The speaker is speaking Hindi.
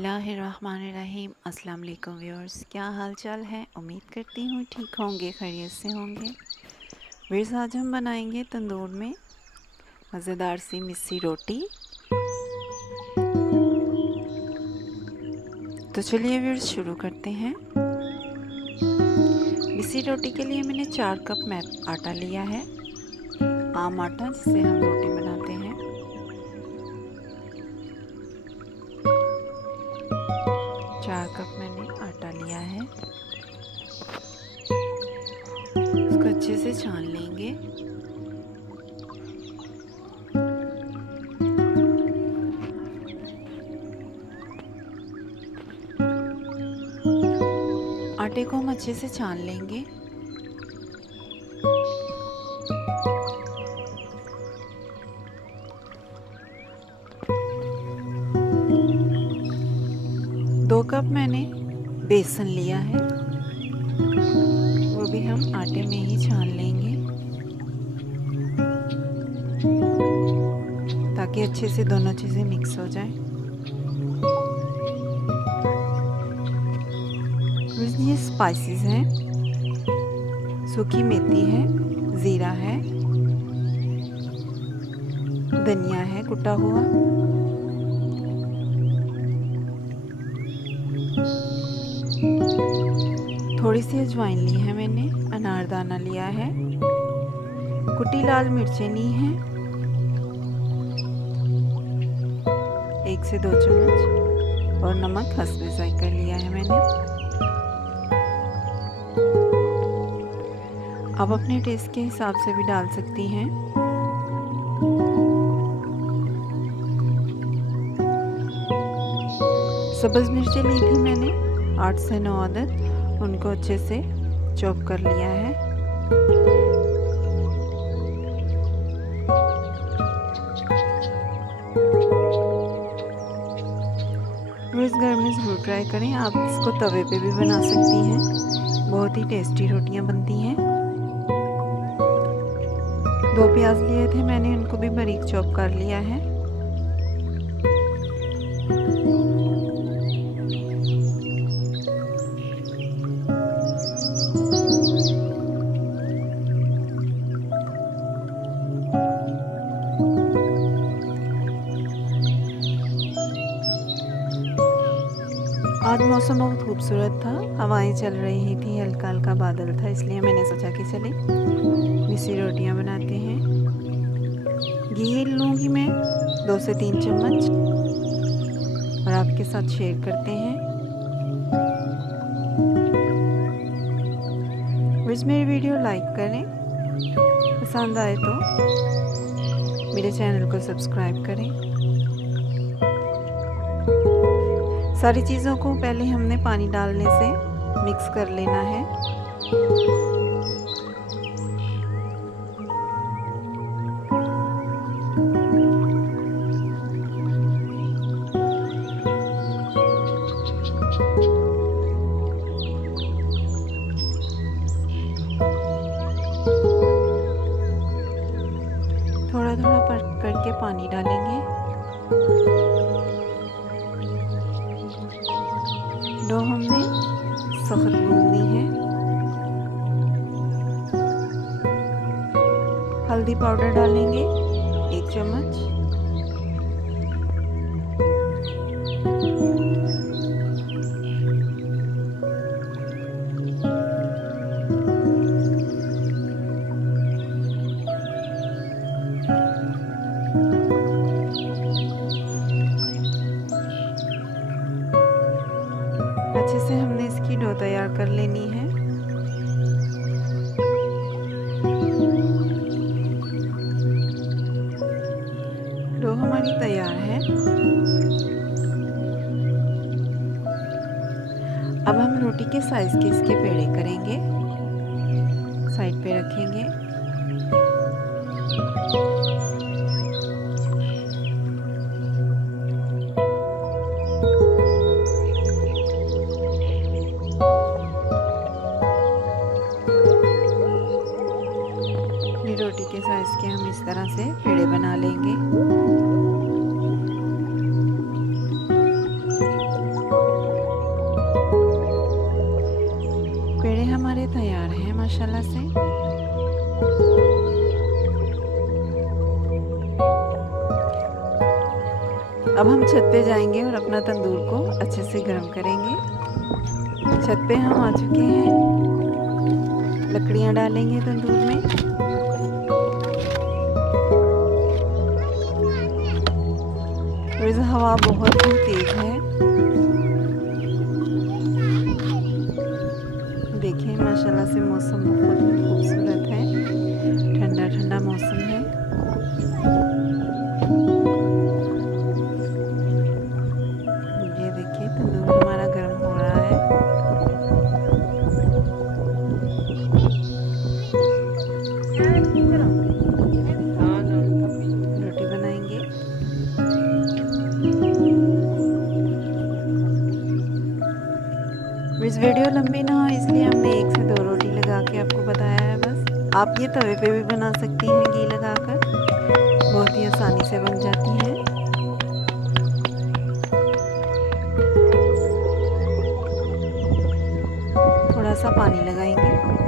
बिस्मिल्लाहिर्रहमानिर्रहीम। अस्सलाम वालेकुम व्यूअर्स, क्या हाल चाल है। उम्मीद करती हूँ ठीक होंगे, खैरियत से होंगे। व्यूअर्स, आज हम बनाएंगे तंदूर में मज़ेदार सी मिस्सी रोटी। तो चलिए व्यूअर्स शुरू करते हैं। मिस्सी रोटी के लिए मैंने 4 कप आटा लिया है, आम आटा जिससे हम रोटी बनाते हैं। 4 कप मैंने आटा लिया है, इसको अच्छे से छान लेंगे। आटे को हम अच्छे से छान लेंगे। दो कप मैंने बेसन लिया है, वो भी हम आटे में ही छान लेंगे ताकि अच्छे से दोनों चीज़ें मिक्स हो जाएं। ये स्पाइसेस हैं, सूखी मेथी है, ज़ीरा है, धनिया है कुटा हुआ, थोड़ी सी अजवाइन ली है मैंने, अनारदाना लिया है, कुटी लाल मिर्चें ली हैं 1 से 2 चम्मच, और नमक हस्बे जायका लिया है मैंने। आप अपने टेस्ट के हिसाब से भी डाल सकती हैं। सब्ज़ मिर्चें ली थी मैंने 8 से 9 अदद, उनको अच्छे से चॉप कर लिया है। रोज़ घर में ज़रूर ट्राई करें। आप इसको तवे पे भी बना सकती हैं, बहुत ही टेस्टी रोटियां बनती हैं। 2 प्याज लिए थे मैंने, उनको भी बारीक चॉप कर लिया है। आज मौसम बहुत खूबसूरत था, हवाएं चल रही थी, हल्का हल्का बादल था, इसलिए मैंने सोचा कि चले मिस्सी रोटियां बनाते हैं। घी लूँगी मैं 2 से 3 चम्मच और आपके साथ शेयर करते हैं। बस मेरी वीडियो लाइक करें, पसंद आए तो मेरे चैनल को सब्सक्राइब करें। सारी चीज़ों को पहले हमने पानी डालने से मिक्स कर लेना है। थोड़ा थोड़ा करके पानी डालेंगे। डो हमने सख्त गूंदनी है। हल्दी पाउडर डालेंगे 1 चम्मच, अच्छे से हमने इसकी डो तैयार कर लेनी है। डो हमारी तैयार है। अब हम रोटी के साइज के इसके पेड़े करेंगे, साइड पे रखेंगे। रोटी के साइज के हम इस तरह से पेड़े बना लेंगे। तैयार हैं माशाल्लाह से। अब हम छत पे जाएंगे और अपना तंदूर को अच्छे से गर्म करेंगे। छत पे हम आ चुके हैं, लकड़ियाँ डालेंगे तंदूर में। और इस हवा बहुत ही तेज है, देखिए माशाल्लाह से मौसम बहुत ही खूबसूरत है, ठंडा ठंडा मौसम है। ये देखिए तंदूर हमारा गर्म हो रहा है। रोटी बनाएंगे। इस वीडियो लंबी ना हो इसलिए हमने 1 से 2 रोटी लगा के आपको बताया है बस। आप ये तवे पे भी बना सकती हैं घी लगाकर, बहुत ही आसानी से बन जाती है। थोड़ा सा पानी लगाएंगे।